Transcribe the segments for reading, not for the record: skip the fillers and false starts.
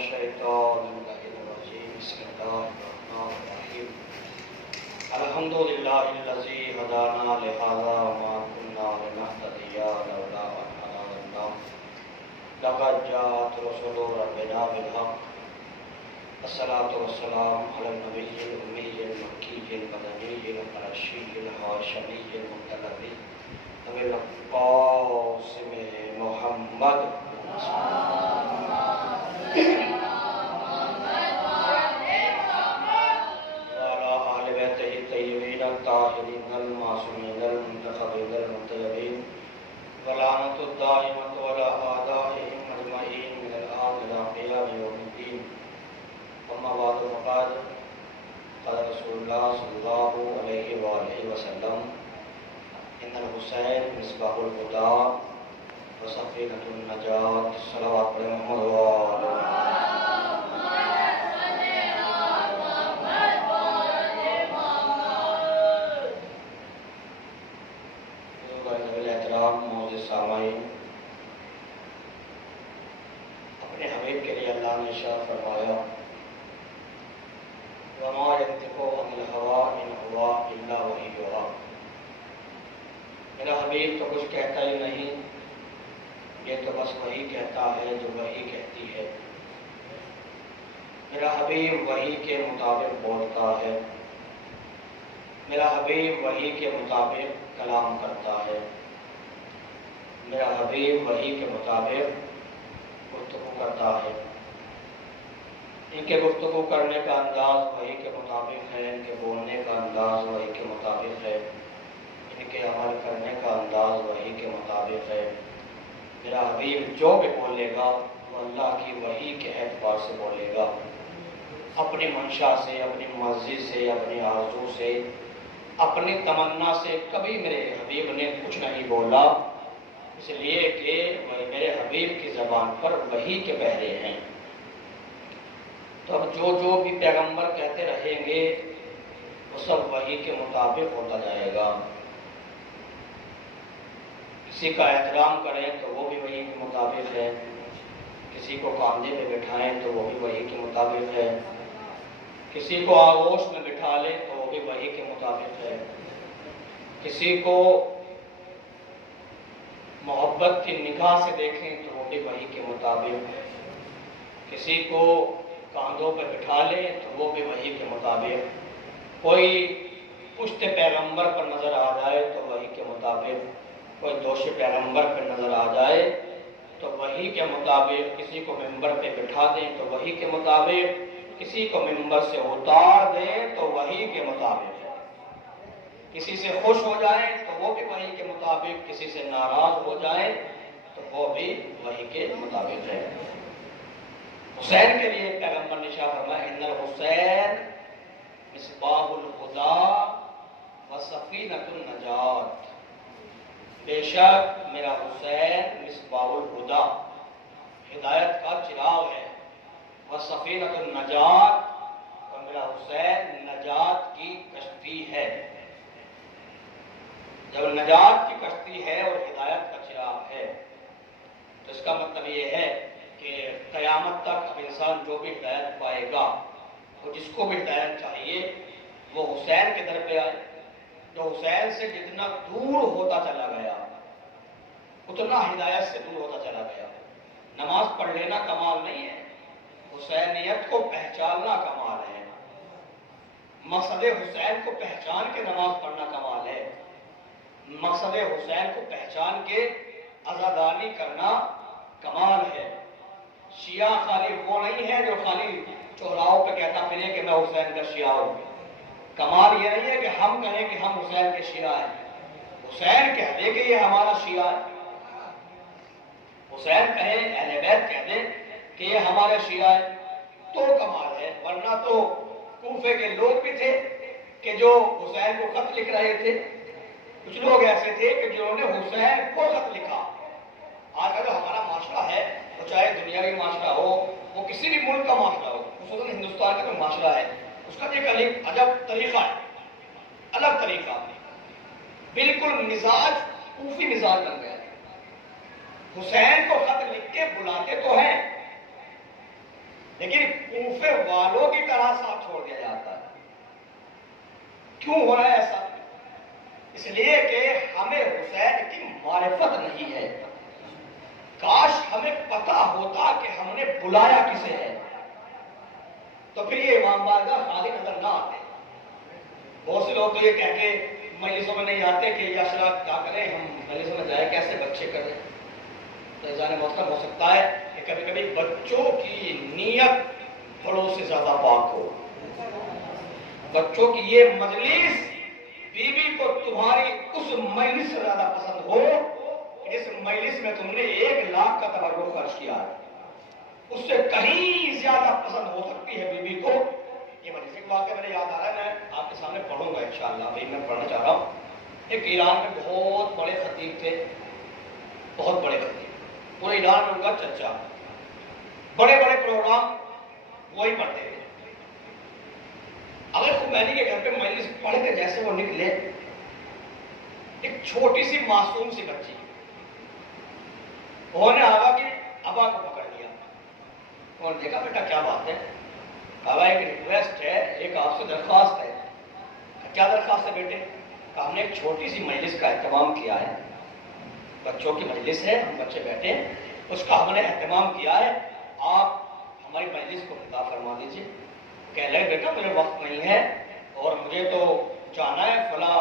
الشیطان الرجیم بسم اللہ الرحمن الرحیم الحمد للہ الذی ہدانا لہذا وما كنا لنهتدی لولا ان هدانا اللہ لقد جاءت رسل ربنا بالحق الصلاة والسلام علی النبی الأمی المکی المدنی القرشی الہاشمی المطلبی ابی القاسم محمد وعلى آل بیتہ الطیبین الطاہرین المعصومین المنتخبین المطیبین ولعنۃ الدائمۃ علی اعدائهم اجمعین من الآن إلی قیام یوم الدین اما بعد فقد قال رسول اللہ صلی اللہ علیہ وآلہ وسلم ان الحسین مصباح الہدی وسفینۃ النجات صلوات پر محمد وآلہ معزز سامعین، اپنے حبیب کے لیے اللہ نے ارشاد فرمایا وما ينطق عن الهوى ان هو الا وحی یوحی، میرا حبیب تو کچھ کہتا ہی نہیں، یہ تو بس وہی کہتا ہے جو وحی کہتی ہے۔ میرا حبیب وحی کے مطابق بولتا ہے، میرا حبیب وحی کے مطابق کلام کرتا ہے، میرا حبیب وحی کے مطابق گفتگو کرتا ہے۔ ان کے گفتگو کرنے کا انداز وحی کے مطابق ہے، ان کے بولنے کا انداز وحی کے مطابق ہے، ان کے عمل کرنے کا انداز وحی کے مطابق ہے۔ میرا حبیب جو بھی بولے گا وہ اللہ کی وحی کے اعتبار سے بولے گا، اپنی منشا سے، اپنی مرضی سے، اپنی آرزو سے، اپنی تمنا سے کبھی میرے حبیب نے کچھ نہیں بولا، اس لیے کہ میرے حبیب کی زبان پر وحی کے پہرے ہیں۔ تو اب جو بھی پیغمبر کہتے رہیں گے وہ سب وحی کے مطابق ہوتا جائے گا۔ کسی کا احترام کریں تو وہ بھی وحی کے مطابق ہے، کسی کو کاندھے پہ بٹھائیں تو وہ بھی وحی کے مطابق ہے، کسی کو آغوش میں بٹھا لیں تو وہ بھی وحی کے مطابق ہے، کسی کو محبت کی نگاہ سے دیکھیں تو وہ بھی وحی کے مطابق، کسی کو کاندھوں پہ بٹھا لیں تو وہ بھی وحی کے مطابق، کوئی پشت پیغمبر پر نظر آ جائے تو وحی کے مطابق، کوئی دوش پیغمبر پر نظر آ جائے تو وحی کے مطابق، کسی کو ممبر پہ بٹھا دیں تو وحی کے مطابق، کسی کو ممبر سے اتار دیں تو وحی کے مطابق، کسی سے خوش ہو جائیں تو وہ بھی وحی کے مطابق، کسی سے ناراض ہو جائیں تو وہ بھی وحی کے مطابق ہے۔ حسین کے لیے پیغمبر نے ارشاد فرمایا ان الحسین مصباح الہدی وسفینۃ النجات، بے شک میرا حسین مصباح الہدی ہدایت کا چراغ ہے، وسفینۃ النجات اور میرا حسین نجات کی کشتی ہے۔ جب نجات کی کشتی ہے اور ہدایت کا چراغ ہے تو اس کا مطلب یہ ہے کہ قیامت تک اب انسان جو بھی ہدایت پائے گا، وہ جس کو بھی ہدایت چاہیے وہ حسین کے در پہ آئے۔ جو حسین سے جتنا دور ہوتا چلا گیا اتنا ہدایت سے دور ہوتا چلا گیا۔ نماز پڑھ لینا کمال نہیں ہے، حسینیت کو پہچاننا کمال ہے، مقصد حسین کو پہچان کے نماز پڑھنا کمال ہے، مقصد حسین کو پہچان کے عزاداری کرنا کمال ہے۔ شیعہ خالی وہ نہیں ہے جو خالی چوراہوں پہ کہتا پھرے کہ میں حسین کا شیعہ ہوں۔ کمال یہ نہیں ہے کہ ہم کہیں کہ ہم حسین کے شیعہ ہیں، حسین کہہ دے کہ یہ ہمارا شیعہ ہے، حسین کہے، اہل بیت کہہ دے کہ یہ ہمارے شیعہ ہے تو کمال ہے۔ ورنہ تو کوفے کے لوگ بھی تھے کہ جو حسین کو خط لکھ رہے تھے، کچھ لوگ ایسے تھے کہ جنہوں نے حسین کو خط لکھا۔ آج اگر ہمارا معاشرہ ہے وہ چاہے دنیاوی معاشرہ ہو، وہ کسی بھی ملک کا معاشرہ ہو، خصوصاً ہندوستان کا جو معاشرہ ہے اس کا ایک عجب طریقہ ہے، الگ طریقہ، بالکل مزاج کوفی مزاج بن گیا ہے۔ حسین کو خط لکھ کے بلاتے تو ہیں لیکن کوفے والوں کی طرح ساتھ چھوڑ دیا جاتا ہے. کیوں ہو رہا ہے ایسا؟ اس لیے کہ ہمیں حسین کی معرفت نہیں ہے. کاش ہمیں پتا ہوتا کہ ہم نے بلایا کسے ہے تو پھر یہ امام بارگاہ خالی نظر نہ آتے. بہت سے لوگ تو یہ کہہ کے مجلسوں میں نہیں آتے کہ یہ اشراف کیا کریں، ہم مجلسوں میں جائے کیسے، بچے کریں. تو ایزان محترم ہو سکتا ہے کہ کبھی کبھی بچوں کی نیت بڑوں سے زیادہ پاک ہو. بچوں کی یہ مجلس بیوی کو تمہاری اس مجلس سے زیادہ پسند ہو کہ جس مجلس میں تم نے 1,00,000 کا تبرک خرچ کیا ہے، اس سے کہیں زیادہ پسند ہو سکتی ہے بیوی کو. یہ مجلس ایک واقعہ میرے یاد آ رہا ہے، میں آپ کے سامنے پڑھوں گا انشاءاللہ. ابھی میں پڑھنا چاہ رہا ہوں. ایک ایران میں بہت بڑے خطیب تھے، بہت بڑے خطیب، پورے ایران میں ان کا چرچا، بڑے بڑے پروگرام وہی پڑھتے تھے. اگر خمینی کے گھر پہ مجلس پڑھ کے جیسے وہ نکلے، ایک چھوٹی سی معصوم سی بچی، انہوں نے آغا کی ابا کو پکڑ لیا. انہوں نے دیکھا بیٹا کیا بات ہے؟ کہا ایک ریکویسٹ ہے، ایک آپ سے درخواست ہے. کیا درخواست ہے بیٹے؟ کہا ہم نے ایک چھوٹی سی مجلس کا اہتمام کیا ہے، بچوں کی مجلس ہے، ہم بچے بیٹھے ہیں، اس کا ہم نے اہتمام کیا ہے، آپ ہماری مجلس کو خطاب فرما دیجیے. کہہ لگے بیٹا میرے وقت نہیں ہے اور مجھے تو جانا ہے فلاں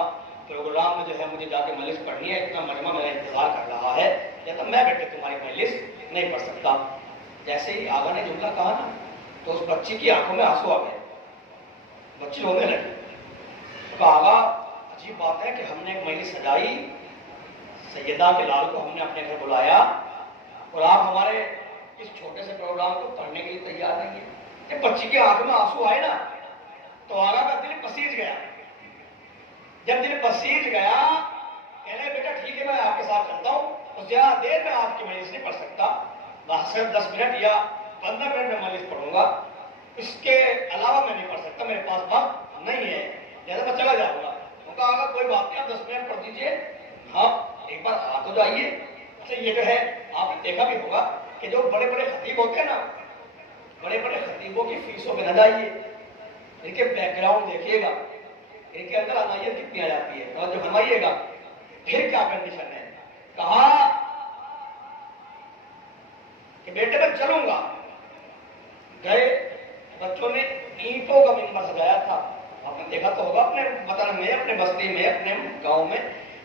پروگرام میں جو ہے مجھے جا کے مجلس پڑھنی ہے، اتنا مجمع میرا انتظار کر رہا ہے. کہتا میں بیٹے تمہاری مجلس نہیں پڑھ سکتا. جیسے ہی آغا نے جملہ کہا نا تو اس بچی کی آنکھوں میں آنسو آ گئے، بچی رونے لگی. کہا آغا عجیب بات ہے کہ ہم نے ایک مجلس سجائی، سیدہ کے لال کو ہم نے اپنے گھر بلایا اور آپ ہمارے اس چھوٹے سے پروگرام کو پڑھنے کے لیے تیار نہیں ہیں. کہ بچی کی آنکھ میں آنسو آئے نا تو آغا کا دل پسیج گیا. جب دل پسیج گیا کہنے بیٹا ٹھیک ہے میں آپ کے ساتھ چلتا ہوں، تو زیادہ دیر میں آپ کی مجلس نہیں پڑھ سکتا، بس صرف 10 منٹ یا 15 منٹ میں مجلس پڑھوں گا، اس کے علاوہ میں نہیں پڑھ سکتا، میرے پاس وقت نہیں ہے، لہٰذا میں چلا جاؤں گا. ان کا آغا کوئی بات نہیں، آپ 10 منٹ پڑھ دیجیے، آپ ایک بار آ تو جائیے. اچھا یہ جو ہے آپ نے دیکھا بھی ہوگا کہ جو بڑے بڑے خطیب ہوتے ہیں نا، بڑے بڑے خطیبوں کی فیسوں پہ نہ جائیے، ان کے بیک گراؤنڈ دیکھیے گا، ان کے اندر علائیت کتنی آ جاتی ہے، اور جو فرمائیے گا پھر کیا کنڈیشن ہے. کہا کہ بیٹے میں چلوں گا. گئے، بچوں نے اینٹوں کا منبر سجایا تھا. آپ نے دیکھا تو ہوگا اپنے وطن میں، اپنے بستی میں، اپنے گاؤں میں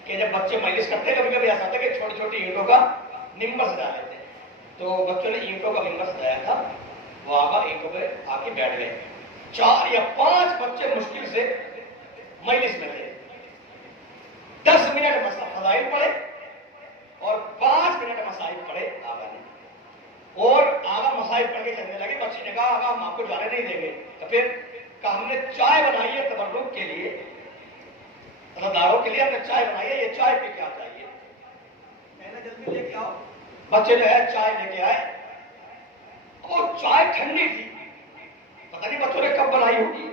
کہ جب بچے مجلس کرتے کبھی کبھی ایسا ہوتا ہے کہ چھوٹی چھوٹی اینٹوں کا منبر سجا لیتے ہیں. تو بچوں نے اینٹوں کا منبر سجایا تھا، وہ آغا اینٹوں پہ آ کے بیٹھ گئے. 4 یا 5 بچے مشکل سے مجلس میں رہے. 10 منٹ فضائل پڑھے اور 5 منٹ مسائل پڑھے آغا نے. اور آغا مسائل پڑھ کے چلنے لگے. بچی نے کہا آغا ہم آپ کو جانے نہیں دیں گے. تو پھر کہا ہم نے چائے بنائی ہے تبرک کے لیے، رضاداروں کے لیے ہم نے چائے بنائی ہے، یہ چائے پی کے آپ جائیے. میں نے جلدی لے کے آؤ. بچے جو ہے چائے لے کے آئے اور چائے ٹھنڈی تھی، پتہ نہیں بچوں نے کب بنائی ہوگی،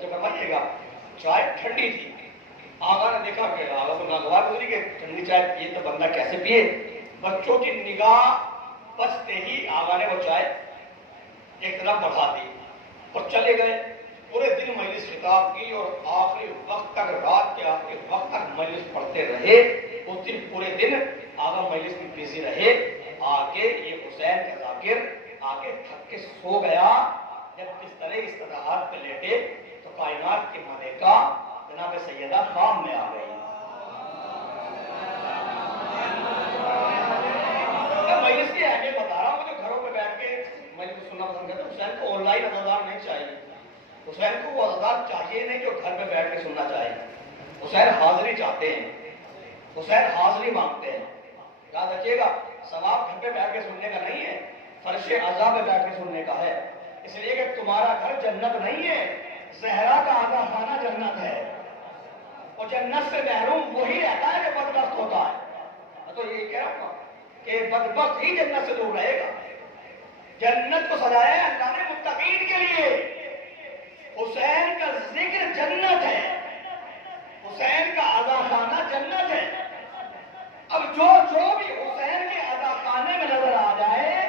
جو فرمائیے گا چائے ٹھنڈی تھی. آغا نے دیکھا کہ آغا کو ناگوار گزری کہ ٹھنڈی چائے پیے تو بندہ کیسے پیے. بچوں کی نگاہ بچتے ہی آغا نے وہ چائے ایک طرف بڑھا دی اور چلے گئے. پورے دن مجلس خطاب کی اور آخری وقت تک، رات کے آخری وقت تک مجلس پڑھتے رہے. اس دن پورے دن آغا مجلس میں بزی رہے. آگے یہ حسین کا ذاکر آگے تھک کے سو گیا. جب بستر استراحت پہ لیٹے تو کائنات کی ملکہ جناب سیدہ خام میں آ گئی. مجلس کی اہمیت بتا رہا ہوں. مجھے گھروں پہ بیٹھ کے مجلس سننا پسند کرتا ہوں. حسین کو آن لائن عزادار نہیں چاہیے، حسین کو وہ عزادار چاہیے نہیں جو گھر پہ بیٹھ کے سننا چاہے. حسین حاضری چاہتے ہیں، حسین حاضری مانگتے ہیں. یاد رکھیے گا ثواب گھر پہ بیٹھ کے سننے کا نہیں ہے، فرش عزا پہ بیٹھ کے سننے کا ہے. اس لیے کہ تمہارا گھر جنت نہیں ہے، زہرا کا آغا خانہ جنت ہے، اور جنت سے محروم وہی رہتا ہے جو بدبخت ہوتا ہے. تو یہ کہہ رہا ہوں کہ بدبخت ہی جنت سے دور رہے گا. جنت کو سجایا ہے اللہ نے متقین کے لیے. حسین کا ذکر جنت ہے، حسین کا عزا خانہ جنت ہے. اب جو بھی حسین کے عزا خانے میں نظر آ جائے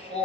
100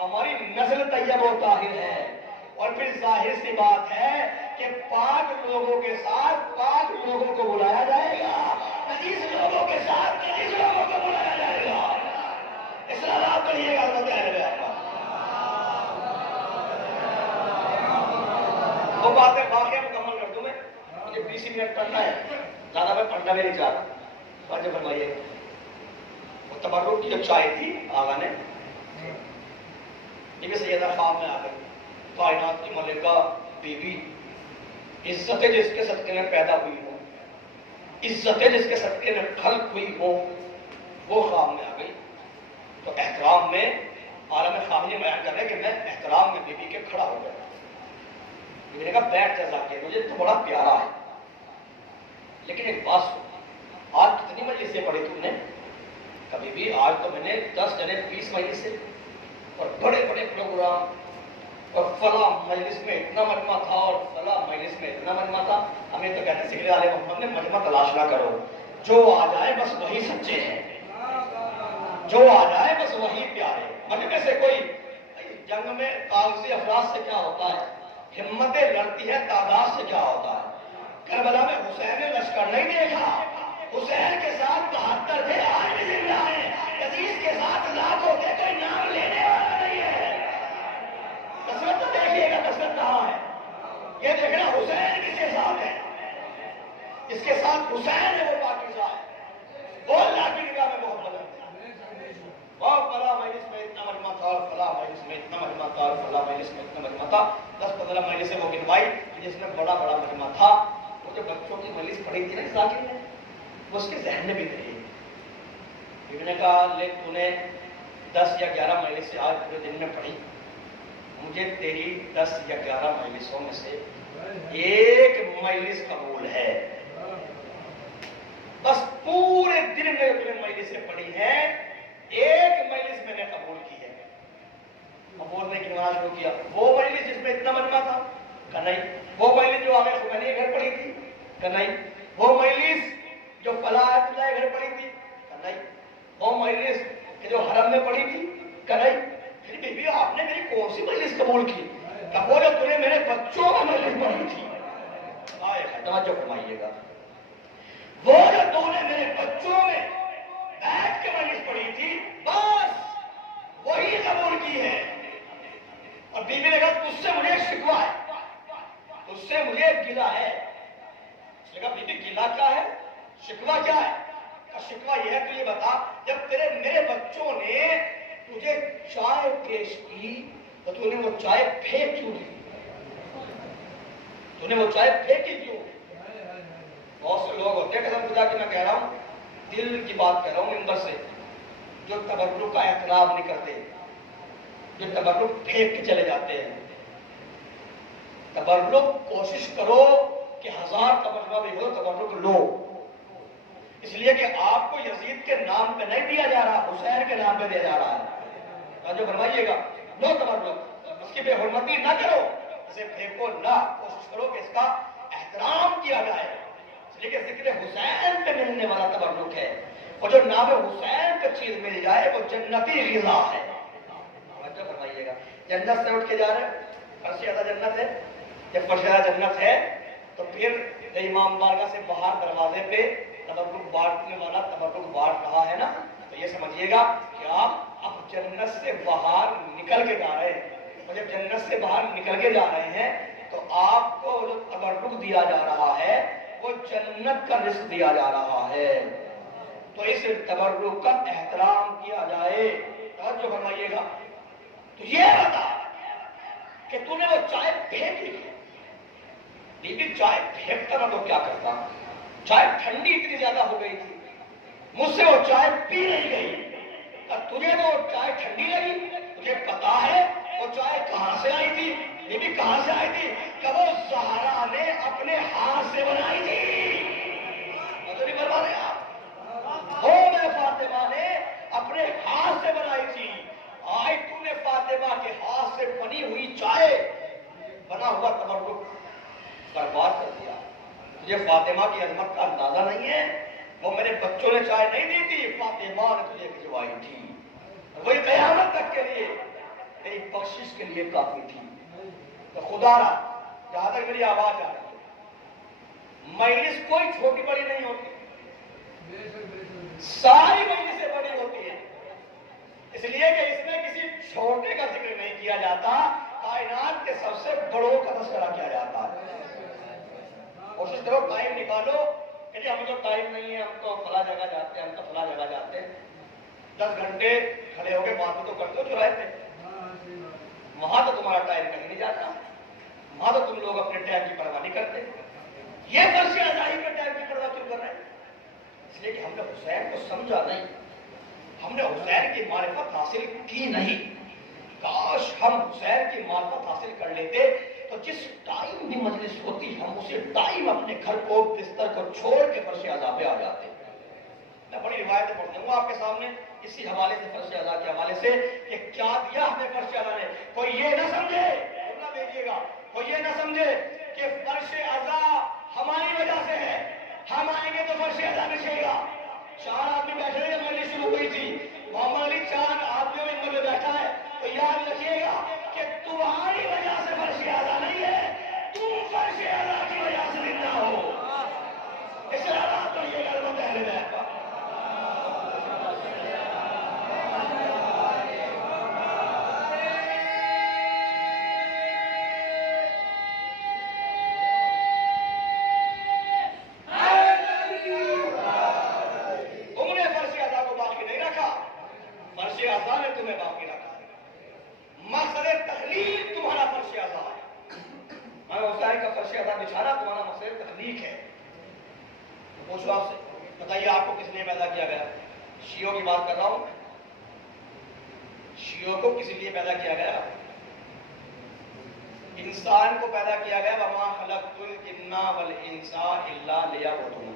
ہماری نسل طیب و طاہر ہے، اور پھر ظاہر سی بات ہے کہ پاک لوگوں کے ساتھ پاک لوگوں کو بلایا جائے گا، نجیس لوگوں کے ساتھ نجیس لوگوں کو بلایا جائے گا۔ اسلام کریے گا اللہ تعالیٰ آپ کا۔ وہ باتیں واقعہ مکمل کر دوں میں، مجھے 20 منٹ پڑھنا ہے، زیادہ میں پڑھنا بھی نہیں چاہ رہا۔ واجب فرمائیے، وہ تبرک کی جو چائے تھی آغا نے، یہ سیدہ خواب میں آ گئی، کائنات کی ملکہ بیوی، عزت جس کے صدقے میں پیدا ہوئی ہو، عزت جس کے صدقے میں خلق ہوئی ہو، وہ خواب میں آ گئی۔ تو احترام میں عالم خواب یہ بیان کر رہے کہ میں احترام میں بیوی کے کھڑا ہو گیا۔ بیوی نے کہا بیٹھ جا کے، مجھے تو بڑا پیارا ہے، لیکن ایک بات سن، آج کتنی مجلسیں پڑھی تم نے؟ کبھی بھی آج تو میں نے 10 جنے 20 مجلسیں اور بڑے بڑے پروگرام، اور فلاں مجلس میں اتنا مجمع تھا اور فلاں مجلس میں اتنا مجمع تھا۔ ہمیں تو کہتے ہیں سکھلے والے محمد نے مجمع تلاش نہ کرو، جو آ جائے بس وہی سچے ہیں، جو آ جائے بس وہی پیارے۔ مجمع سے کوئی جنگ میں کاغذی افراد سے کیا ہوتا ہے، ہمتیں لڑتی ہے تعداد سے کیا ہوتا ہے۔ کربلا میں حسین نے لشکر نہیں دیکھا، حسین کے ساتھ 72 تھے، آج بھی زندہ ہیں۔ یزید کے ساتھ لاکھوں تھے، کوئی نام لینے والا نہیں ہے۔ کثرت تو دیکھیے گا، کثرت کہاں ہے؟ یہ دیکھنا حسین کس کے ساتھ ہے، اس کے ساتھ حسین ہے، وہ پاکیزہ ہے، وہ اللہ کی نگاہ میں بہت بلند ہے۔ وہ فلاں مجلس میں اتنا مجمع تھا اور فلاں مجلس میں اتنا مجمع تھا اور فلاں مجلس میں اتنا مجمع تھا، 10-15 مجلسیں وہ گنوائی جس میں بڑا بڑا مجمع تھا۔ وہ جو بچوں کی مجلس پڑھی تھی نا ذاکر نے، وہ اس کے ذہن میں بھی نہیں۔ بیوی نے کہا لے تو نے 10 یا 11 مجلسیں آج پورے دن میں پڑھی، مجھے تیری 10 یا 11 مجلسوں میں سے ایک مجلس قبول ہے، بس پورے دن میں جو مجلسیں پڑھی ہیں ایک مجلس میں نے قبول کی ہے۔ قبول نے گنوانا شروع کیا، وہ مجلس جس میں اتنا مجمع تھا کہ نہیں، وہ مجلس جو آگے خمینی کے گھر پڑھی تھی کہ نہیں، وہ مجلس جو فلاں اللہ کے گھر پڑھی تھی کہ نہیں، وہ مجلس جو حرم میں پڑھی تھی کہ نہیں۔ پھر بیوی آپ نے میری کون سی مجلس قبول کی؟ کہ وہ جو تم نے میرے بچوں میں مجلس پڑھی تھی۔ آئے توجہ فرمائیے گا، وہ جو تم نے میرے بچوں میں بیٹھ کے مجلس پڑھی تھی، بس وہی قبول کی ہے۔ اور بیوی نے کہا تجھ سے مجھے شکوہ ہے، تجھ سے مجھے گلہ ہے۔ اس نے کہا بیوی گلہ کیا ہے، شکوہ کیا ہے؟ شکوہ یہ ہے تو یہ بتا، جب میرے بچوں نے تجھے چائے پیش کی تو تو نے وہ چائے پھینک کیوں دی؟ تو نے وہ چائے پھینکی کیوں؟ بہت سے لوگ ہوتے ہیں، قسم خدا کہ میں کہہ رہا ہوں، دل کی بات کہہ رہا ہوں منبر سے، جو تبرک کا احترام نہیں کرتے، جو تبرک پھینک کے چلے جاتے ہیں۔ تبرک کوشش کرو کہ 1000 تبرک بھی ہو، تبرک لو، اس لیے کہ آپ کو یزید کے نام پہ نہیں دیا جا رہا، حسین کے نام پہ دیا جا رہا ہے۔ جو فرمائیے گا لو تبرک، اس کی بے حرمتی نہ کرو، اسے پھینکو نہ، کوشش کرو کہ اس کا احترام کیا جائے، اس لیے کہ ذکر حسین پہ ملنے والا تبرک ہے، اور جو نام حسین پہ چیز مل جائے وہ جنتی غذا ہے۔ جو فرمائیے گا جنت سے اٹھ کے جا رہے ہیں، فرش اعلیٰ جنت ہے، جب فرش اعلیٰ جنت ہے تو پھر امام بارگاہ سے باہر دروازے پہ تبرک بانٹنے والا تبرک بانٹ رہا ہے نا، تو یہ سمجھیے گا کہ آپ اب جنت سے باہر نکل کے جا رہے ہیں، اور جب جنت سے باہر نکل کے جا رہے ہیں تو آپ کو جو تبرک دیا جا رہا ہے وہ جنت کا رزق دیا جا رہا ہے، تو اس تبرک کا احترام کیا جائے۔ توجہ فرمائیے گا، تو یہ بتا کہ تو نے وہ چائے پھینک لی، لیکن چائے پھینکتا نہ تو کیا کرتا، چائے ٹھنڈی اتنی زیادہ ہو گئی تھی، مجھ سے وہ چائے پی نہیں گئی، اور تجھے وہ چائے ٹھنڈی لگی، تجھے پتا ہے وہ چائے کہاں سے آئی تھی، یہ بھی کہاں سے آئی تھی، کہ وہ زہرا نے اپنے ہاتھ سے بنائی تھی۔ تو نہیں بنوا رہے آپ، وہ میں فاطمہ نے اپنے ہاتھ سے بنائی تھی، آج تو نے فاطمہ کے ہاتھ سے بنی ہوئی چائے، بنا ہوا تبرک برباد کر دیا۔ تجھے فاطمہ کی عظمت کا اندازہ نہیں ہے، وہ میرے بچوں نے چائے نہیں دی تھی، فاطمہ نے تجھے بھجوائی تھی، وہی قیامت تک کے لیے تیری بخشش کے لیے کافی تھی. تو خدا را جہاں تک میری آواز آ رہی ہے، مجلس کوئی چھوٹی بڑی نہیں ہوتی، ساری مجلسیں بڑی ہوتی ہیں، اس لیے کہ اس میں کسی چھوٹے کا ذکر نہیں کیا جاتا، کائنات کے سب سے بڑوں کا تذکرہ کیا جاتا ہے. کوشش کرو ٹائم نکالو کہ ہمیں تو ٹائم نہیں ہے، ہم تو فلاں جگہ جاتے ہیں، ہم تو فلاں جگہ جاتے ہیں. 10 گھنٹے کھڑے ہو کے بات تو کرتے ہو چوراہے پہ، وہاں تو تمہارا ٹائم کہیں نہیں جاتا، وہاں تو تم لوگ اپنے ٹائم کی پرواہ نہیں کرتے. یہ فرض ازائی کے ٹائم کی پرواہ کیوں کر رہے ہیں؟ اس لیے کہ ہم نے حسین کو سمجھا نہیں، ہم نے حسین کی معرفت حاصل کی نہیں. کاش ہم حسین کی معرفت حاصل کر لیتے تو جس ٹائم بھی مجلس ہوتی ہم اسی ٹائم اپنے گھر کو بستر کو چھوڑ کے فرش اعضاء پہ آ جاتے. میں بڑی روایتیں پڑھ دوں گا آپ کے سامنے اسی حوالے سے، فرش اعضاء کے حوالے سے، کہ کیا دیا ہمیں فرش اعضاء نے. کوئی یہ نہ سمجھے، سننا دیجیے گا، کوئی یہ نہ سمجھے کہ فرش اعضاء ہماری وجہ سے ہے، ہم آئیں گے تو فرش اعضاء بچھے گا. 4 آدمی بیٹھے تھے، مجلس شروع ہوئی تھی، محمد علی 4 آدمیوں میں ان میں بیٹھا ہے، تو یاد رکھیے گا کہ تمہاری وجہ سے فرش اعضاء نہیں ہے، تم فرش اعضاء کی وجہ سے زندہ ہو. اس لیے بات کریے گا لوگ اہل بیت کا. پوچھو آپ سے، بتائیے آپ کو کس لیے پیدا کیا گیا؟ شیعوں کی بات کر رہا ہوں، شیعوں کو کس لیے پیدا کیا گیا؟ انسان کو پیدا کیا گیا، وَمَا خَلَقْتُ الْجِنَّ وَالْإِنسَ إِلَّا لِيَعْبُدُونِ.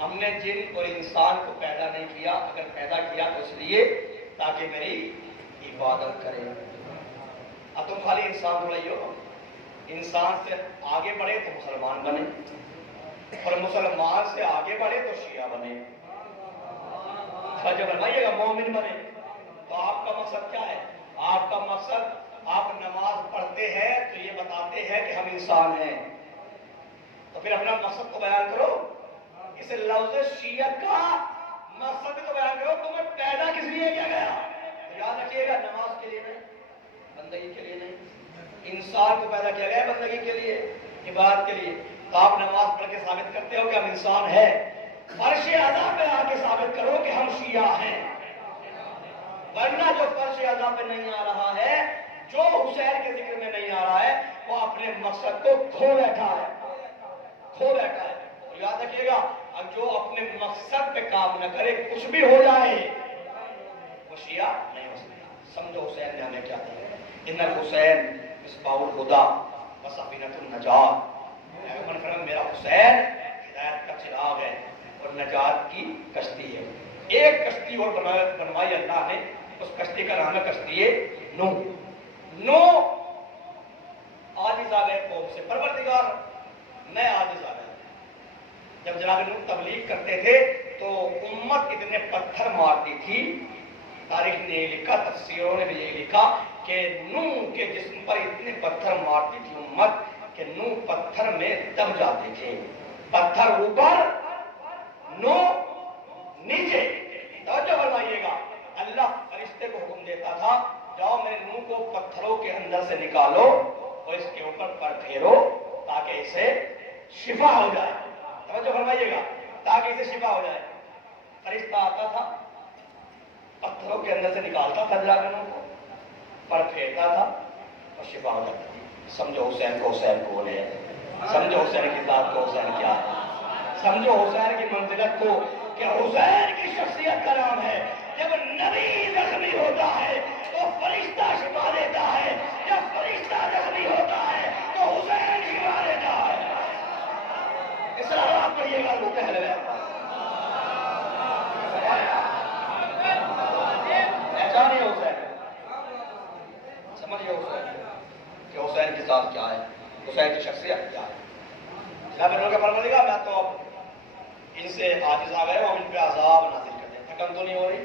ہم نے جن اور انسان کو پیدا نہیں کیا، اگر پیدا کیا تو اس لیے تاکہ میری عبادت کرے. اب تم خالی انسان تھوڑا ہی ہو، انسان سے آگے بڑھے تو مسلمان بنے، اور مسلمان سے آگے بڑھے تو شیعہ بنے. جب بنائیے گا مومن بنے تو آپ کا مقصد کیا ہے؟ آپ کا مقصد، آپ نماز پڑھتے ہیں تو یہ بتاتے ہیں کہ ہم انسان ہیں، تو پھر اپنا مقصد کو بیان کرو. اس لفظ شیعہ کا مقصد بھی تو بیان کرو، تمہیں پیدا کس لیے کیا گیا؟ یاد رکھیے گا، نماز کے لیے نہیں، بندگی کے لیے نہیں. انسان کو پیدا کیا گیا بندگی کے لیے، عبادت کے لیے. تو آپ نماز پڑھ کے ثابت کرتے ہو کہ ہم انسان ہیں، فرش اعضاء پہ آ کے ثابت کرو کہ ہم شیعہ ہیں. ورنہ جو فرش اعضاء پہ نہیں آ رہا ہے، جو حسین کے ذکر میں نہیں آ رہا ہے، وہ اپنے مقصد کو کھو بیٹھا ہے، کھو بیٹھا ہے. اور یاد رکھیے گا، جو اپنے مقصد پہ کام نہ کرے، کچھ بھی ہو جائے، وہ شیعہ نہیں ہو سکتا. سمجھو حسین نے ہمیں کیا دیا. ان الحسین مصباح الہدی وسفینۃ النجات. میرا حسین ہدایت کا چراغ ہے اور نجات کی کشتی ہے. ایک کشتی اور بنوائی اللہ نے، اس کشتی کا نام ہے کشتی نوح. نوح عاجز آ گئے قوم سے، پروردگار میں عاجز آ گیا. جب جناب نوح تبلیغ کرتے تھے تو امت اتنے پتھر مارتی تھی، تاریخ نے یہ لکھا، تفسیروں نے بھی یہ لکھا کہ نوح کے جسم پر اتنے پتھر مارتی تھی امت کہ نوح پتھر میں دب جاتے تھے. پتھر اوپر، نوح نیچے. توجہ فرمائیے گا، اللہ فرشتے کو حکم دیتا تھا، جاؤ میرے نوح کو پتھروں کے اندر سے نکالو اور اس کے اوپر پر پھیرو تاکہ اسے شفا ہو جائے. توجہ فرمائیے گا، تاکہ اسے شفا ہو جائے. فرشتہ آتا تھا، پتھروں کے اندر سے نکالتا تھا جناب کو، پر پھیرتا تھا اور شفا ہو جاتی تھی. سمجھو حسین کو حسین کون ہے، سمجھو حسین کی ذات کو حسین کیا ہے، سمجھو حسین کی منزلت کو کہ حسین کی شخصیت کا نام ہے. جب نبی زخمی ہوتا ہے تو فرشتہ شفا دیتا ہے، جب فرشتہ زخمی ہوتا ہے تو حسین شفا دیتا ہے. اس طرح آپ پڑھیے گا لوگ اہل بیت. پہچانیے حسین، سمجھیے حسین کہ حسین کی ذات کیا ہے، حسین کی شخصیت کیا ہے. جناب انہوں نے فرما دیا، میں تو اب ان سے عاجز آ گئے ہوں، ان پہ عذاب نازل کر دیں. تھکن تو نہیں ہو رہی؟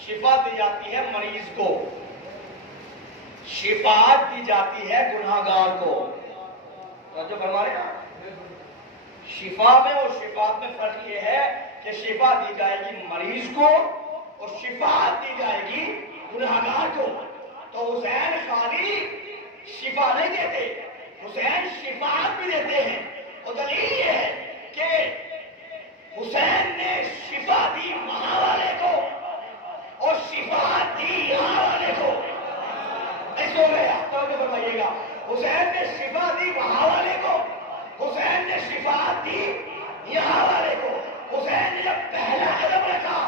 شفا دی جاتی ہے مریض کو، شفاعت دی جاتی ہے گناہگار کو۔ توجہ فرما رہے ہیں؟ شفا میں اور شفاعت میں فرق یہ ہے کہ شفا دی جائے گی مریض کو اور شفاعت دی جائے گی گناہگار کو۔ تو حسین خالی شفا نہیں دیتے، حسین شفاعت بھی دیتے ہیں۔ اور دلیل یہ ہے کہ حسین نے شفا دی وہاں والے کو اور شفاعت دی یہاں والے کو۔ ایسے ہو گیا، توجہ فرمائیے گا، حسین نے شفا دی وہاں والے کو، حسین نے شفاعت دی یہاں والے کو۔ حسین نے جب پہلا قدم رکھا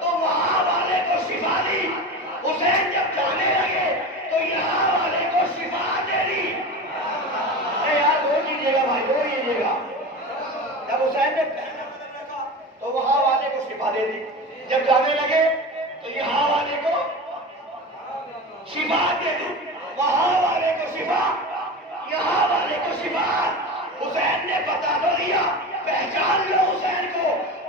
تو وہاں والے کو شفا دی، حسین جب جانے لگے تو یہاں والے کو شفا دے دی۔ اے یار رو لیجیے گا بھائی، رو لیجیے گا۔ جب حسین نے پہلا قدم رکھا تو وہاں والے کو شفا دے دی، جب جانے لگے تو یہاں والے کو شفا دے دی، وہاں والے کو شفا، یہاں والے کو شفا۔ حسین نے بتا تو دیا، پہچان لو حسین کو،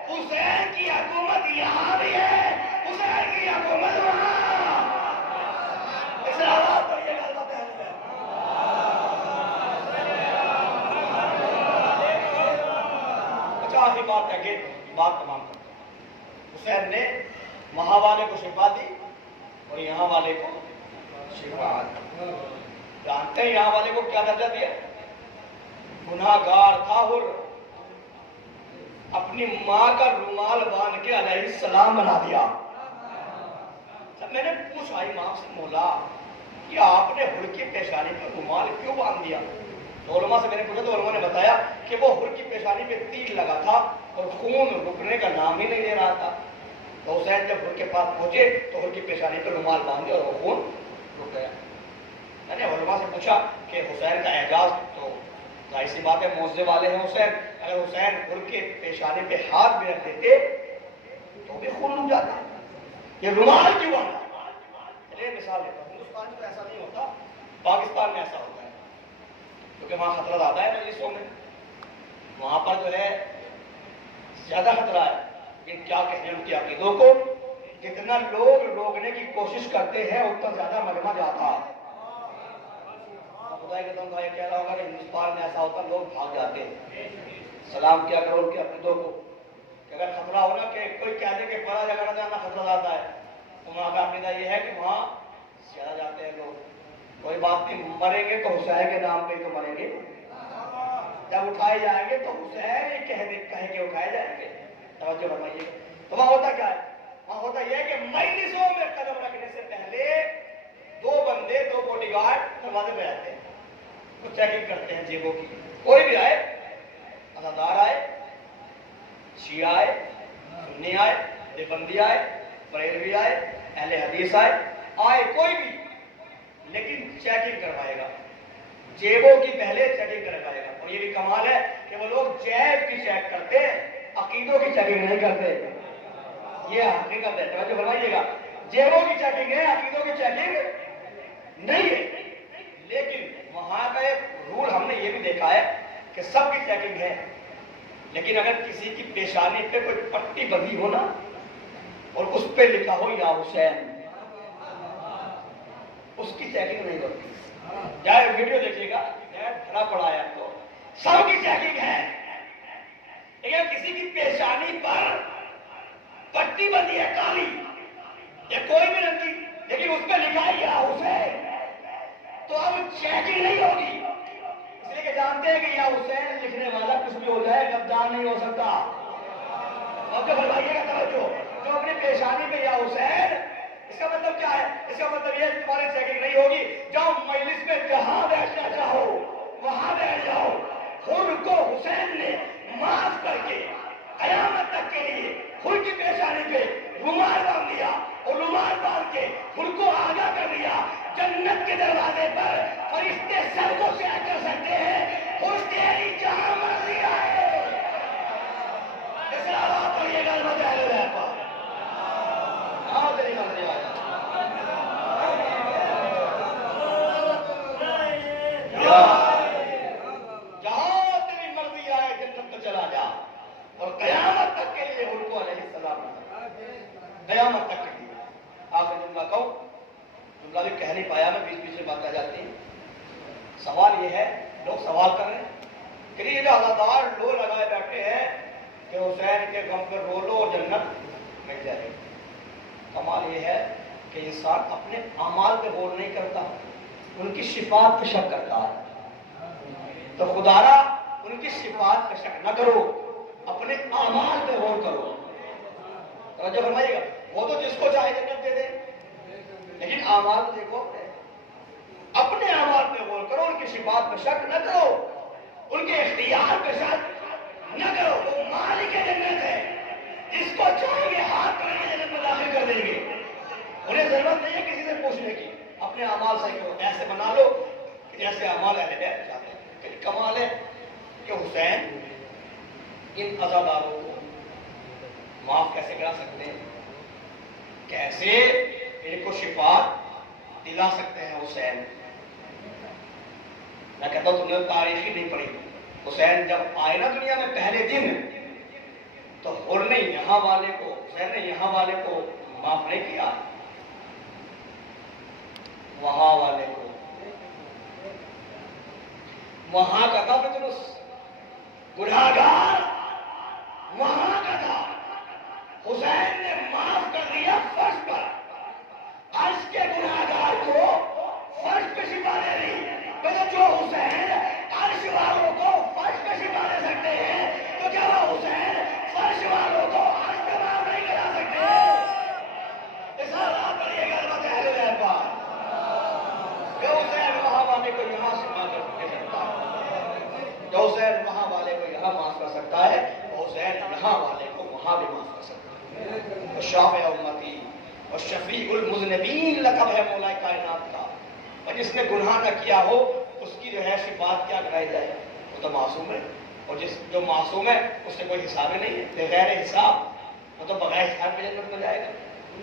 حسین کی حکومت یہاں بھی ہے، حسین کی حکومت وہاں۔ اس آواز پر یہ غلط ہے۔ اچھا آخری بات ہے کہ بات تمام کرتا ہوں۔ حسین نے وہاں والے کو شفا دی اور یہاں والے کو شفاعت۔ جانتے ہیں یہاں والے کو کیا درجہ دیا؟ گناہگار تھا اور اپنی ماں کا رومال باندھ کے علیہ السلام بنا دیا۔ جب میں نے پوچھا امام سے، مولا کہ آپ نے ہر کی پیشانی پر رومال کیوں باندھ دیا؟ تو علماء سے میں نے پوچھا تو علماء نے بتایا کہ وہ ہر کی پیشانی پہ تیر لگا تھا اور خون رکنے کا نام ہی نہیں لے رہا تھا۔ تو حسین جب ہر کے پاس پہنچے تو ہر کی پیشانی پہ رومال باندھ دیا اور وہ خون رک گیا۔ میں نے علماء سے پوچھا کہ حسین کا اعجاز تو ظاہر سی بات ہے موزے والے ہیں حسین، اگر حسین ہر کے پیشانی پہ ہاتھ بھی رکھ دیتے تو بھی خون رک جاتا، یہ رومال کیوں باندھا؟ چلیے مثال دیتا ہوں، ہندوستان میں تو ایسا نہیں ہوتا، پاکستان میں ایسا ہوتا ہے کیونکہ وہاں خطرہ زیادہ ہے مجلسوں میں، وہاں پر جو ہے زیادہ خطرہ ہے۔ لیکن کیا کہتے ہیں ان کی عقیدوں کو، جتنا لوگ روکنے کی کوشش کرتے ہیں اتنا زیادہ مجمع جاتا ہے۔ خدا کے دم یہ کہہ رہا ہوگا کہ ہندوستان میں ایسا ہوتا لوگ بھاگ جاتے ہیں۔ سلام کیا کرو ان کے عقیدوں کو کہ اگر خطرہ ہو نا کہ کوئی کہہ دے کہ بڑا جگہ نہ جانا خطرہ زیادہ ہے، تو وہاں کا عقیدہ یہ ہے کہ وہاں زیادہ جاتے ہیں لوگ۔ کوئی بات نہیں، مریں گے تو حسین کے نام پہ تو مریں گے، جب اٹھائے جائیں گے تو حسین ہی کہہ کے اٹھائے جائیں گے۔ توجہ فرمائیے، تو وہاں ہوتا کیا ہے؟ وہاں ہوتا یہ ہے کہ مجلسوں میں قدم رکھنے سے پہلے دو بندے، دو باڈی گارڈ دروازے پہ رہتے ہیں، وہ چیکنگ کرتے ہیں جیبوں کی۔ کوئی بھی آئے، عزادار آئے، شیعہ آئے، سنی آئے، دیوبندی آئے، بریلوی آئے، اہل حدیث آئے کوئی بھی، لیکن چیکنگ کروائے گا، جیبوں کی پہلے چیکنگ کروائے گا۔ اور یہ بھی کمال ہے کہ وہ لوگ جیب کی چیک کرتے ہیں، عقیدوں کی چیکنگ نہیں کرتے۔ یہ حقیقت ہے، توجہ فرمائیے گا، جیبوں کی چیکنگ ہے، عقیدوں کی چیکنگ نہیں ہے۔ لیکن وہاں کا ایک رول ہم نے یہ بھی دیکھا ہے کہ سب کی چیکنگ ہے، لیکن اگر کسی کی پیشانی پہ کوئی پٹی بندھی ہو نا اور اس پہ لکھا ہو یا حسین، اس کی چیکنگ نہیں ہوتی۔ جائے ویڈیو دیکھیے گا، کھڑا پڑا ہے تو سب کی چیکنگ ہے، لیکن کسی کی پیشانی پر پٹی بندھی ہے کالی یا کوئی بھی رنگ کی، لیکن اس پہ لکھا ہے یا حسین، تو اب چیکنگ نہیں ہوگی، اس لیے کہ جانتے ہیں کہ یا حسین لکھنے والا کچھ بھی ہو جائے قبضان نہیں ہو سکتا۔ اب جو فرمائیے گا توجہ، جو اپنی پیشانی پہ یا حسین، اس کا مطلب کیا ہے؟ اس کا مطلب یہ تمہاری چیکنگ نہیں ہوگی، جاؤ مجلس میں جہاں بیٹھنا چاہو وہاں بیٹھ جاؤ۔ خود کو حسین نے معاف کر کے قیامت تک کے لیے خود کی پیشانی پہ رومال باندھ دیا اور رومال باندھ کے خود کو آگاہ کر دیا، جنت کے دروازے پر فرشتے سب کو چیک کر سکتے ہیں، خود تیری جہاں مرضی آئے۔ اس آواز پر یہ گل بتائے گا پر ہاں تیری مرضی آئے، جہاں تیری مرضی آئے جنت میں چلا جا، اور قیامت تک کے لیے ان کو علیہ السلام قیامت تک کے لیے بھی کہہ نہیں پایا میں، بیچ بیچ میں بات آ جاتی ہے۔ سوال یہ ہے، لوگ سوال کر رہے ہیں کہ یہ جو ازادار لوگ لگائے بیٹھے ہیں کہ حسین کے غم پہ رو لو اور جنت مل جائے گی۔ کمال یہ ہے کہ انسان اپنے اعمال پہ غور نہیں کرتا، ان کی صفات پہ شک کرتا ہے۔ تو خدا را ان کی صفات پہ شک نہ کرو، اپنے اعمال پہ غور کرو۔ توجہ فرمائیے گا، وہ تو جس کو چاہے جنت دے دے، لیکن اعمال کو دیکھو، اپنے اعمال پہ غور کرو، ان کی صفات پہ شک نہ کرو، ان کے اختیار پہ شک نہ کرو۔ وہ مالک جنت ہے، جس کو چاہیں گے ہاتھ پکڑ کے جنت میں داخل کر دیں گے۔ انہیں ضرورت نہیں ہے کسی سے پوچھنے کی، اپنے اعمال صحیح کرو، ایسے بنا لو کہ جیسے اعمال اہل بیت چاہتے ہیں۔ کمال ہے کہ حسین ان عزاداروں کو معاف کیسے کرا سکتے ہیں، کیسے ان کو شفاعت دلا سکتے ہیں۔ حسین، میں کہتا ہوں تم نے تاریخ ہی نہیں پڑھی۔ حسین جب آئے نا دنیا میں پہلے دن، تو حر نے یہاں والے کو، حسین نے یہاں والے کو معاف نہیں کیا، وہاں والے کو، وہاں کا تھا پطرس گناہگار، وہاں کا تھا۔ حسین نے معاف کر دیا فرش پر، عرش کے گناہگار کو فرش پہ شفا دے دی۔ جو حسین عرش والوں کو فرش پہ شفا دے سکتے ہیں، تو کیا وہ حسین فرش والوں کو عرش پہ معاف نہیں کرا سکتے؟ اس حالات پر یہ غلط اہل بیت پر کہ حسین وہاں والے کو یہاں شفا دے سکتا ہے، جو حسین وہاں والے کو یہاں معاف کر سکتا ہے، وہ حسین یہاں والے کو وہاں بھی معاف کر سکتا ہے۔ شافع امتی اور شفیع المذنبین لقب ہے مولا کائنات کا، اور جس نے گناہ نہ کیا ہو اس کی جو ہے شفاعت کیا کرائی جائے، وہ تو معصوم ہے، اور جو معصوم ہے اس سے کوئی حساب ہی نہیں ہے، بغیر حساب، وہ تو بغیر حساب میں جنت میں جائے گا۔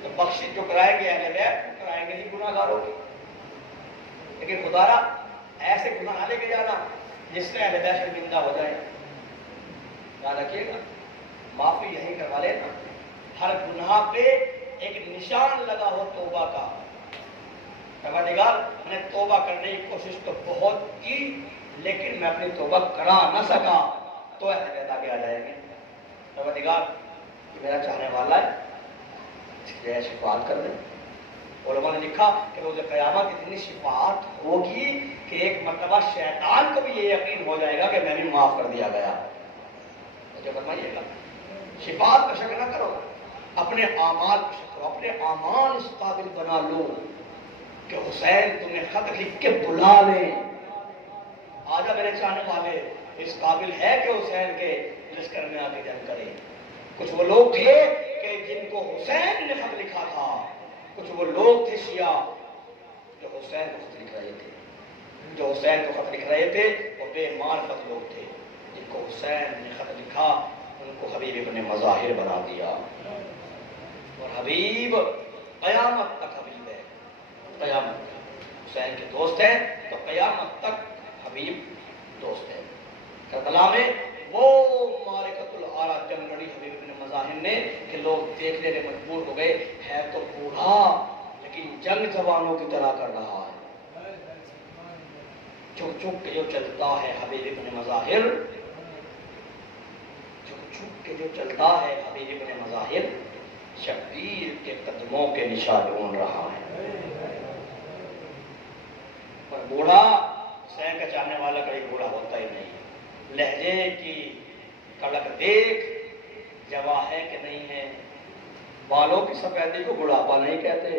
تو بخشش جو کرائیں گے اہل بیت، کرائیں گے ہی گناہ گاروں کی۔ لیکن خدا را ایسے گناہ نہ لے کے جانا جس سے اہل بیت شرمندہ ہو جائے۔ یاد رکھیے گا، معافی یہی کروا لینا، ہر گناہ پہ ایک نشان لگا ہو توبہ کا۔ پروردگار، میں نے توبہ کرنے کی کوشش تو بہت کی، لیکن میں اپنی توبہ کرا نہ سکا، تو اہل بیت آگے آ جائیں گے۔ پروردگار میرا چاہنے والا ہے، اس کی جو ہے شفاعت کر دیں۔ علماء نے لکھا کہ روز قیامت اتنی شفاعت ہوگی کہ ایک مرتبہ شیطان کو بھی یہ یقین ہو جائے گا کہ میں بھی معاف کر دیا گیا۔ جو فرمائیے گا، شفاعت کا شک نہ کرو، اپنے اعمال کا شک کرو، اپنے اعمال اس قابل بنا لو کہ حسین تمہیں خط لکھ کے بلا لیں، آجا میرے چاہنے والے، اس قابل ہے کہ حسین کے لشکر میں آگے جنگ کرے۔ کچھ وہ لوگ تھے کہ جن کو حسین نے خط لکھا تھا، کچھ وہ لوگ تھے شیعہ جو حسین کو خط لکھ رہے تھے، جو حسین کو خط لکھ رہے تھے وہ بے معرفت لوگ تھے، جن کو حسین نے خط لکھا ان کو حبیب ابن مظاہر بنا دیا، اور حبیب قیامت تک حبیب ہے، قیامت تک حسین کے دوست ہیں، تو قیامت تک حبیب دوست ہے۔ کربلا میں وہ معرکۃ العارا جنگ لڑی حبیب ابن مظاہر نے کہ لوگ دیکھنے میں مجبور ہو گئے، ہے تو بوڑھا لیکن جنگ جوانوں کی طرح کر رہا ہے، چھپ چھپ کے جو چلتا ہے حبیب ابن مظاہر، چھپ چھپ کے جو چلتا ہے حبیب ابن مظاہر، شبیر کے قدموں کے نشان ڈھونڈ رہا ہے۔ پر بوڑھا حسین کا چاہنے والا کبھی بوڑھا ہوتا ہی نہیں، لہجے کی کڑک دیکھ جواں ہے کہ نہیں ہے، بالوں کی سفیدی کو بڑھاپا نہیں کہتے۔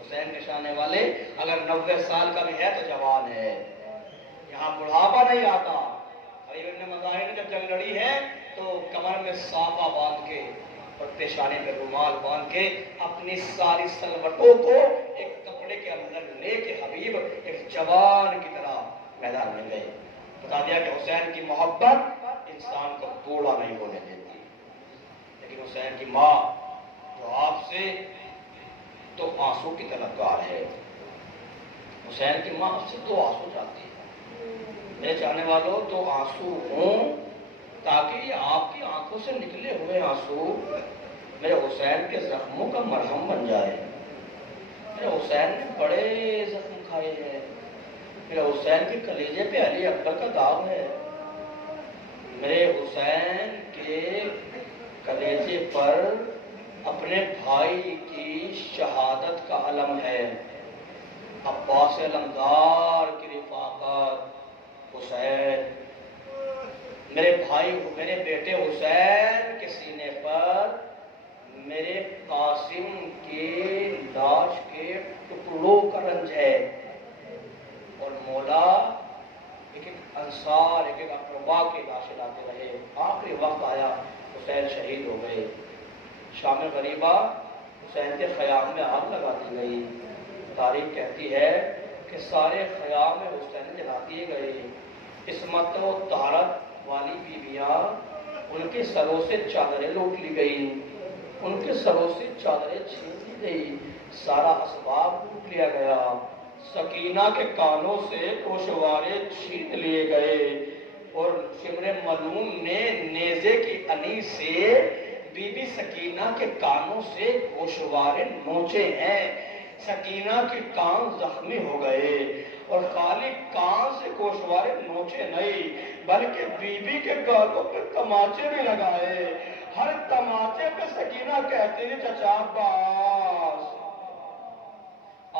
حسین کے چاہنے والے اگر 90 سال کا بھی ہے تو جوان ہے، یہاں بڑھاپا نہیں آتا۔ حبیب ابن مظاہر نے جب جنگ لڑی ہے تو کمر میں صافہ باندھ کے اور پیشانے پہ رومال باندھ کے اپنی ساری سلوٹوں کو ایک کپڑے کے اندر لے کے حبیب ایک جوان کی طرح میدان میں گئے، بتا دیا کہ حسین کی محبت انسان کو بوڑھا نہیں ہونے دیتی۔ لیکن حسین کی ماں جو آپ سے تو آنسو کی طلبگار ہے، حسین کی ماں آپ سے تو آنسو چاہتی ہے، میرے چاہنے والوں تو آنسو ہوں تاکہ یہ آپ کی آنکھوں سے نکلے ہوئے آنسو میرے حسین کے زخموں کا مرہم بن جائے، میرے حسین نے بڑے زخم کھائے ہیں، میرے حسین کے کلیجے پہ علی اکبر کا داغ ہے، میرے حسین کے کلیجے پر اپنے بھائی کی شہادت کا علم ہے، عباس علمدار کی رفاقت حسین، میرے بیٹے حسین کے سینے پر میرے قاسم کی لاش کے ٹکڑوں کا رنج ہے، اور مولا ایک ایک انصار ایک ایک اقربا کے لاشیں لاتے رہے، آخری وقت آیا حسین شہید ہو گئے، شام غریبہ حسین کے خیام میں آگ لگا دی گئی، تاریخ کہتی ہے کہ سارے خیام میں حسین جلا دیے گئے، عصمت و طہارت والی بیویاں ان کے سروں سے چادریں لوٹ لی گئی، ان کے سروں سے چادریں چھین لی گئی، سارا اسباب لوٹ لیا گیا، سکینہ کے کانوں سے گوشوارے چھین لیے گئے، اور شمر ملعون نے نیزے کی علی سے بی بی سکینہ کے کانوں سے گوشوارے نوچے ہیں، سکینہ کے کان زخمی ہو گئے، اور خالی کان سے گوشوارے نوچے نہیں بلکہ بی بی کے گالوں پہ تماچے بھی لگائے، ہر تماچے پہ سکینہ کہتی تھی چچا عباس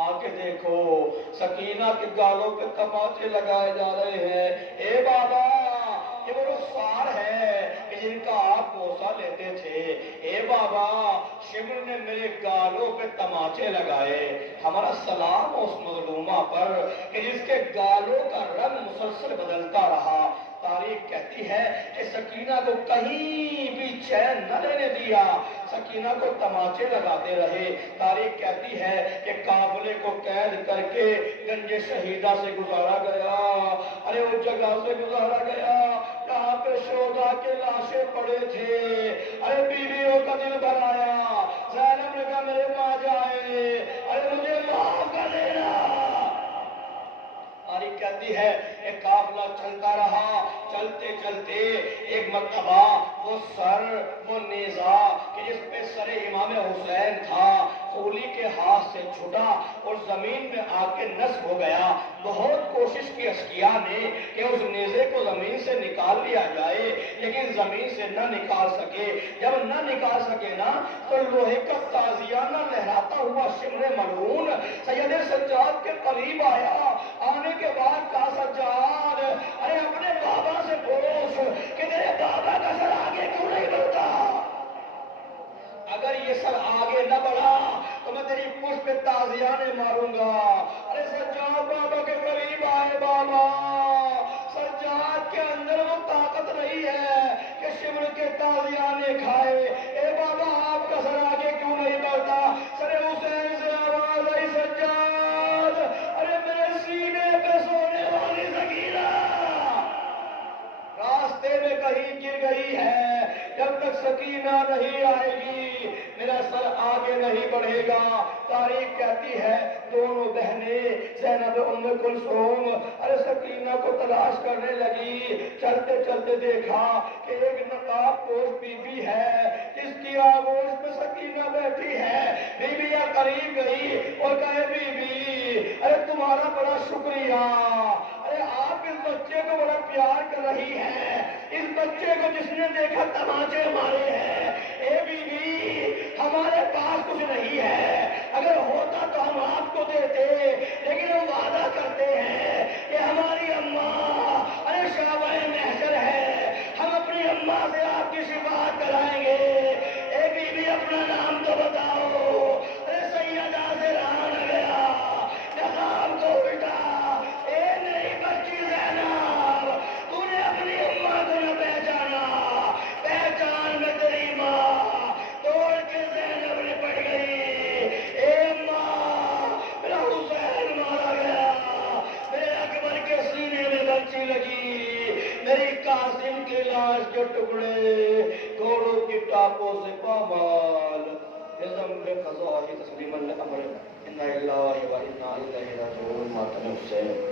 آکے دیکھو، سکینہ کے گالوں پہ تماچے لگائے جا رہے ہیں، اے بابا یہ وہ رخسار ہے کہ جن کا آپ بوسہ لیتے تھے، اے بابا شمر نے میرے گالوں پہ تماچے لگائے، ہمارا سلام اس مظلومہ پر کہ جس کے گالوں کا رنگ مسلسل بدلتا رہا، تاریخ کہتی ہے کہ سکینہ کو کہیں بھی چین نہ لینے دیا، سکینہ کو تماچے لگاتے رہے، تاریخ کہتی ہے کہ قافلے کو قید کر کے گنج شہیدہ سے گزارا گیا، ارے اس جگہ سے گزارا گیا جہاں پہ شہداء کے لاشیں پڑے تھے، ارے بیویوں کا دل بھرایا، زینب نے کہا میرے ماں جائے، ارے مجھے معاف کر دینا، تاریخ کہتی ہے کہ قافلہ چلتا رہا، چلتے چلتے ایک مرتبہ وہ سر وہ نیزہ کہ جس پہ سر امام حسین تھا خولی کے ہاتھ سے چھٹا اور زمین میں آ کے نصب ہو گیا، بہت کوشش کی اشقیاء نے کہ اس نیزے کو زمین سے نکال لیا جائے لیکن زمین سے نہ نکال سکے، جب نہ نکال سکے نا تو لوہے کا تازیانہ لہراتا ہوا شمر ملعون سید سجاد کے قریب آیا، آنے کے بعد کہا سجاد ارے اپنے بابا سے پوچھ کہ تیرے بابا کا سر آگے کیوں نہیں بڑھتا، اگر یہ سر آگے نہ بڑھا تو میں تیری پشت پہ تازیانے ماروں گا، ارے سجاد بابا کے قریب آئے، بابا سجاد کے اندر وہ طاقت نہیں ہے کہ شمر کے تازیانے کھائے، اے بابا آپ کا سر آگے کیوں نہیں بڑھتا، سر حسین سے آواز آئی سجاد ارے میرے سینے پہ سونے والی سکینہ راستے میں کہیں گر گئی ہے، جب تک سکینہ نہیں آئے گی میرا سر آگے نہیں بڑھے گا، تاریخ کہتی ہے دونوں بہنیں زینب ام کلثوم ارے سکینہ کو تلاش کرنے لگی، چلتے چلتے دیکھا کہ ایک نقاب پوش بی بی ہے جس کی آغوش میں سکینہ بیٹھی ہے، بی بی قریب گئی اور کہے بی بی ارے تمہارا بڑا شکریہ، ارے آپ اس بچے کو بڑا پیار کر رہی ہے، اس بچے کو جس نے دیکھا تماچے مارے ہیں، اے بی بی ہمارے پاس کچھ نہیں ہے، اگر ہوتا تو ہم آپ کو دیتے لیکن ہم وعدہ کرتے ہیں کہ ہماری اماں ارے شعبہ محشر ہے، ہم اپنی اماں سے آپ کی شفاعت کرائیں گے، اے بی بی اپنا نام تو بتاؤ، ارے سیدہ سے رہا نہ گیا، نقاب کو الٹا، اے میری بچی زینب تو نے اپنی اماں کو نہ پہچانا، پہچان میں تیری ماں، توڑ کے زینب نے پڑ گئی، اے اماں میرا حسین مارا گیا، میرے اکبر کے سینے میں بچی لگی، میری قاسم کی لاش کے ٹکڑے گھوڑوں کی ٹاپوں سے پامال، نظم بے قضاء تسلیما لامر انا للہ و انا الیہ راجعون، ماتم حسین۔